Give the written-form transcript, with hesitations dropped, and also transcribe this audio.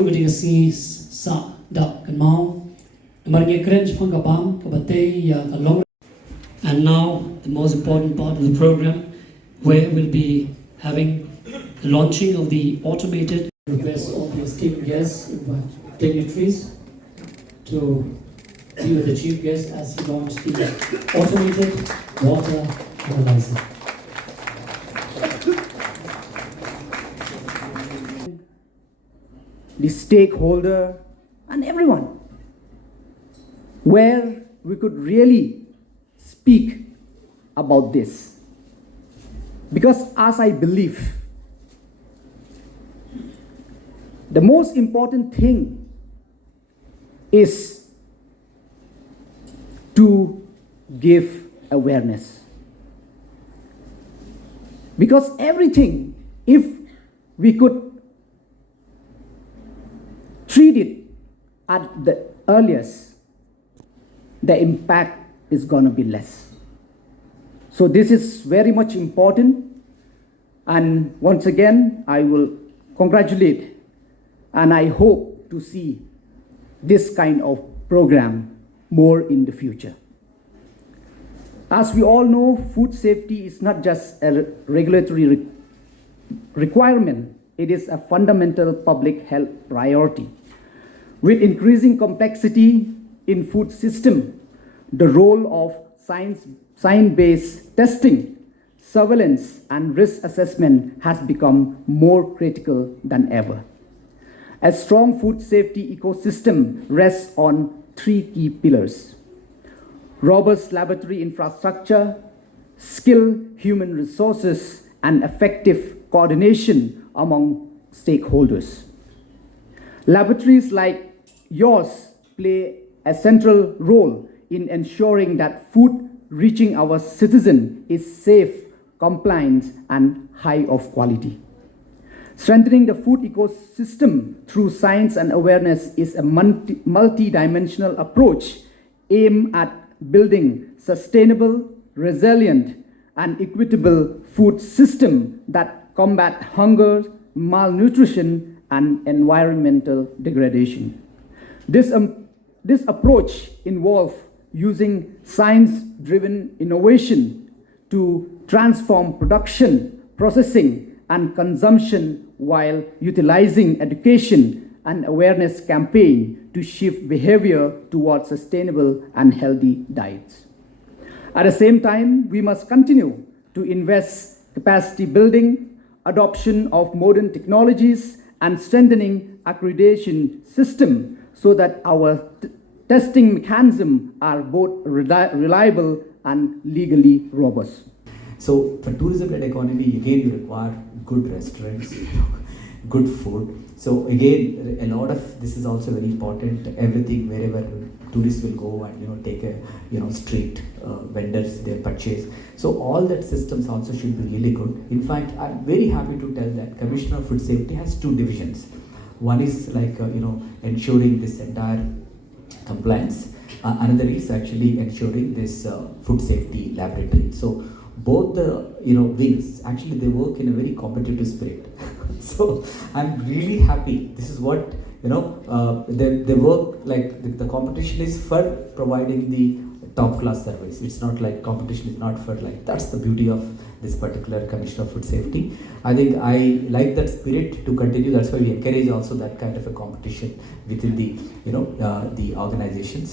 Everybody sees sa da kan mau. Marnge cringe pang kabam kabate ya kalong. And now the most important part of the program, where we'll be having the launching of the automated. Request all the esteemed guests, dignitaries, to be with the chief guest as he launches the automated water analyzer. The stakeholder and everyone, where we could really speak about this. Because as I believe, the most important thing is to give awareness. Because everything, if we could treat it at the earliest, the impact is going to be less. So this is very much important. And once again, I will congratulate and I hope to see this kind of program more in the future. As we all know, food safety is not just a regulatory requirement, it is a fundamental public health priority. With increasing complexity in food system, the role of science-based testing, surveillance, and risk assessment has become more critical than ever. A strong food safety ecosystem rests on three key pillars: robust laboratory infrastructure, skilled human resources, and effective coordination among stakeholders. Laboratories like yours play a central role in ensuring that food reaching our citizens is safe, compliant, and high of quality. Strengthening the food ecosystem through science and awareness is a multi-dimensional approach aimed at building sustainable, resilient, and equitable food system that combat hunger, malnutrition, and environmental degradation. This approach involves using science-driven innovation to transform production, processing, and consumption while utilizing education and awareness campaign to shift behavior towards sustainable and healthy diets. At the same time, we must continue to invest capacity building, adoption of modern technologies, and strengthening accreditation system so that our testing mechanisms are both reliable and legally robust. So for tourism-led economy, again, you require good restaurants, good food. So again, a lot of this is also very important. Everything wherever tourists will go and take a street vendors they purchase. So all that systems also should be really good. In fact, I'm very happy to tell that Commissioner of Food Safety has two divisions. One is like ensuring this entire compliance. Another is actually ensuring this food safety laboratory. So both the wings actually they work in a very competitive spirit. So I'm really happy. This is what they work like the competition is for providing the top class service. It's not like competition is not for like that's the beauty of this particular Commissioner of Food Safety. I think I like that spirit to continue. That's why we encourage also that kind of a competition within the the organizations.